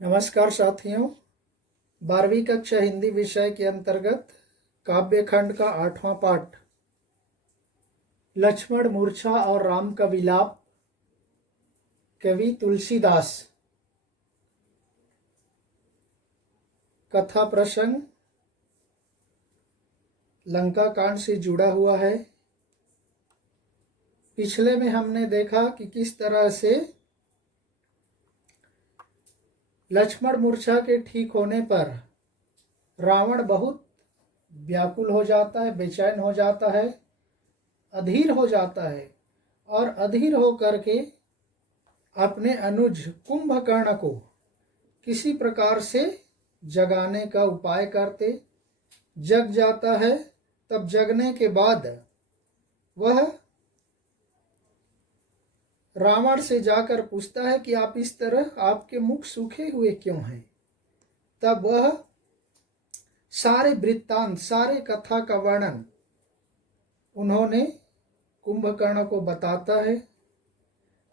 नमस्कार साथियों, 12वीं कक्षा हिंदी विषय के अंतर्गत काव्य खंड का 8वां पाठ लक्ष्मण मूर्छा और राम का विलाप, कवि तुलसीदास। कथा प्रसंग लंका कांड से जुड़ा हुआ है। पिछले में हमने देखा कि किस तरह से लक्ष्मण मूर्छा के ठीक होने पर रावण बहुत व्याकुल हो जाता है, बेचैन हो जाता है, अधीर हो जाता है और अधीर हो करके अपने अनुज कुंभकर्ण को किसी प्रकार से जगाने का उपाय करते। जग जाता है। तब जगने के बाद वह रावण से जाकर पूछता है कि आप इस तरह, आपके मुख सूखे हुए क्यों हैं। तब वह सारे वृत्तांत, सारे कथा का वर्णन उन्होंने कुंभकर्ण को बताता है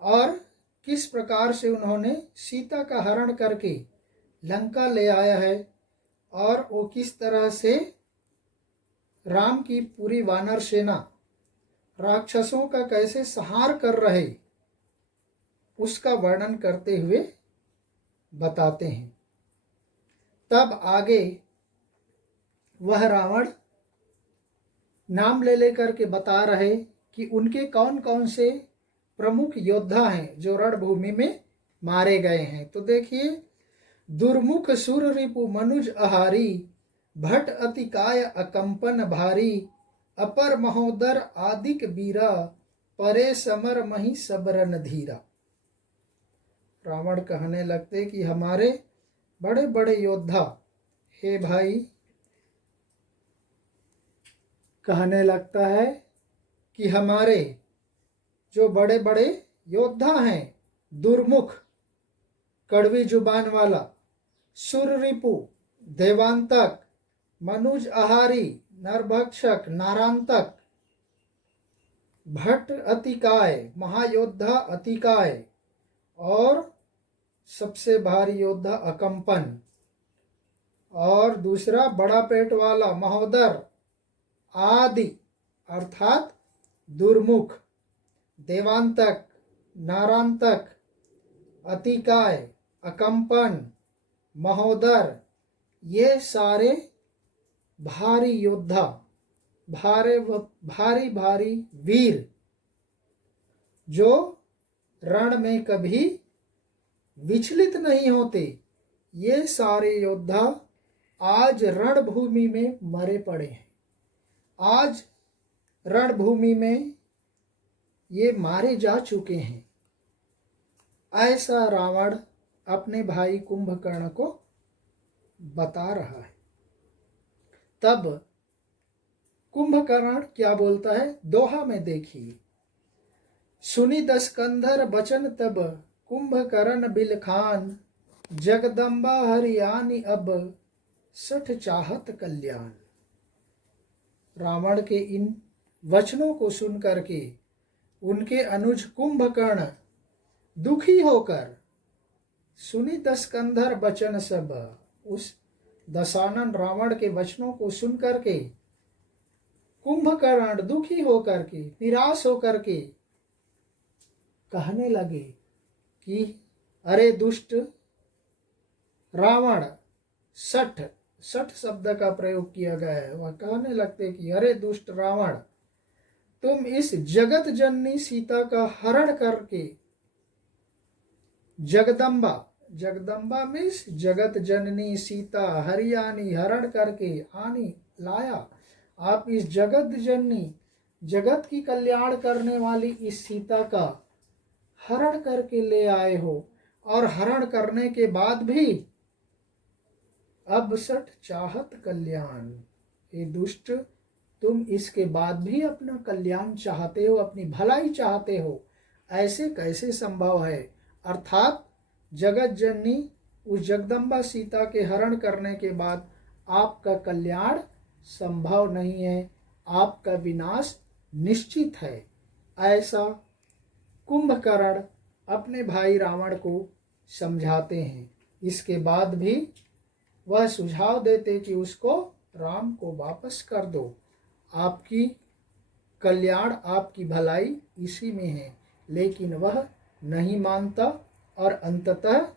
और किस प्रकार से उन्होंने सीता का हरण करके लंका ले आया है और वो किस तरह से राम की पूरी वानर सेना राक्षसों का कैसे संहार कर रहे, उसका वर्णन करते हुए बताते हैं। तब आगे वह रावण नाम ले लेकर के बता रहे कि उनके कौन कौन से प्रमुख योद्धा हैं जो रणभूमि में मारे गए हैं। तो देखिए, दुर्मुख सुर रिपु मनुज आहारी, भट अतिकाय अकंपन भारी, अपर महोदर आदिक बीरा, परे समर मही सबरन धीरा। रावण कहने लगते कि हमारे बड़े बड़े योद्धा, हे भाई, कहने लगता है कि हमारे जो बड़े बड़े योद्धा हैं, दुर्मुख कड़वी जुबान वाला, सुररिपु देवांतक, मनुज आहारी नरभक्षक नारांतक, भट्ट अतिकाय महायोद्धा अतिकाय, और सबसे भारी योद्धा अकंपन, और दूसरा बड़ा पेट वाला महोदर आदि अर्थात दुर्मुख, देवांतक, नारांतक, अतिकाय, अकंपन, महोदर, ये सारे भारी योद्धा, भारी भारी वीर जो रण में कभी विचलित नहीं होते, ये सारे योद्धा आज रणभूमि में मरे पड़े हैं। आज रणभूमि में ये मारे जा चुके हैं। ऐसा रावण अपने भाई कुंभकर्ण को बता रहा है। तब कुंभकर्ण क्या बोलता है, दोहा में देखिए। सुनी दस्कंधर बचन तब, कुंभकर्ण बिलखान, जगदम्बा हरियाणी अब, सठ चाहत कल्याण। रावण के इन वचनों को सुन करके उनके अनुज कुंभकर्ण दुखी होकर, सुनी दस्कंधर बचन सब, उस दशानन रावण के वचनों को सुन करके कुंभकर्ण दुखी होकर के, निराश होकर के कहने लगे कि अरे दुष्ट रावण, सठ शब्द का प्रयोग किया गया है। वह कहने लगते कि अरे दुष्ट रावण, तुम इस जगत जननी सीता का हरण करके, जगदम्बा मीन्स जगत जननी सीता, हरियाणी हरण करके आनी लाया। आप इस जगत जननी, जगत की कल्याण करने वाली इस सीता का हरण करके ले आए हो, और हरण करने के बाद भी अब सठ चाहत कल्याण, ये दुष्ट, तुम इसके बाद भी अपना कल्याण चाहते हो, अपनी भलाई चाहते हो, ऐसे कैसे संभव है। अर्थात जगत जननी उस जगदम्बा सीता के हरण करने के बाद आपका कल्याण संभव नहीं है, आपका विनाश निश्चित है। ऐसा कुंभकर्ण अपने भाई रावण को समझाते हैं। इसके बाद भी वह सुझाव देते कि उसको राम को वापस कर दो, आपकी कल्याण आपकी भलाई इसी में है। लेकिन वह नहीं मानता और अंततः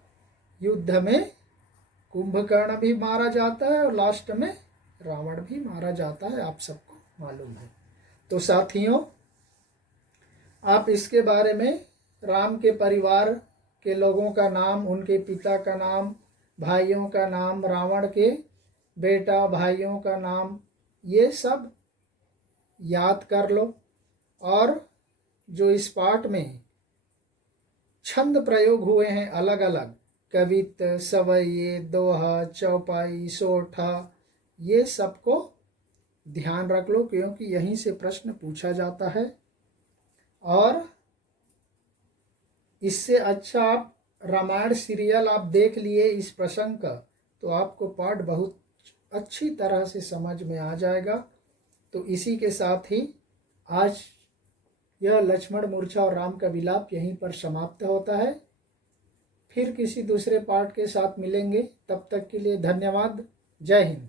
युद्ध में कुंभकर्ण भी मारा जाता है और लास्ट में रावण भी मारा जाता है, आप सबको मालूम है। तो साथियों, आप इसके बारे में राम के परिवार के लोगों का नाम, उनके पिता का नाम, भाइयों का नाम, रावण के बेटा भाइयों का नाम, ये सब याद कर लो। और जो इस पाठ में छंद प्रयोग हुए हैं अलग अलग, कवित, सवैये, दोहा, चौपाई, सोठा, ये सबको ध्यान रख लो, क्योंकि यहीं से प्रश्न पूछा जाता है। और इससे अच्छा आप रामायण सीरियल आप देख लिए इस प्रसंग का, तो आपको पाठ बहुत अच्छी तरह से समझ में आ जाएगा। तो इसी के साथ ही आज यह लक्ष्मण मूर्छा और राम का विलाप यहीं पर समाप्त होता है। फिर किसी दूसरे पाठ के साथ मिलेंगे, तब तक के लिए धन्यवाद। जय हिंद।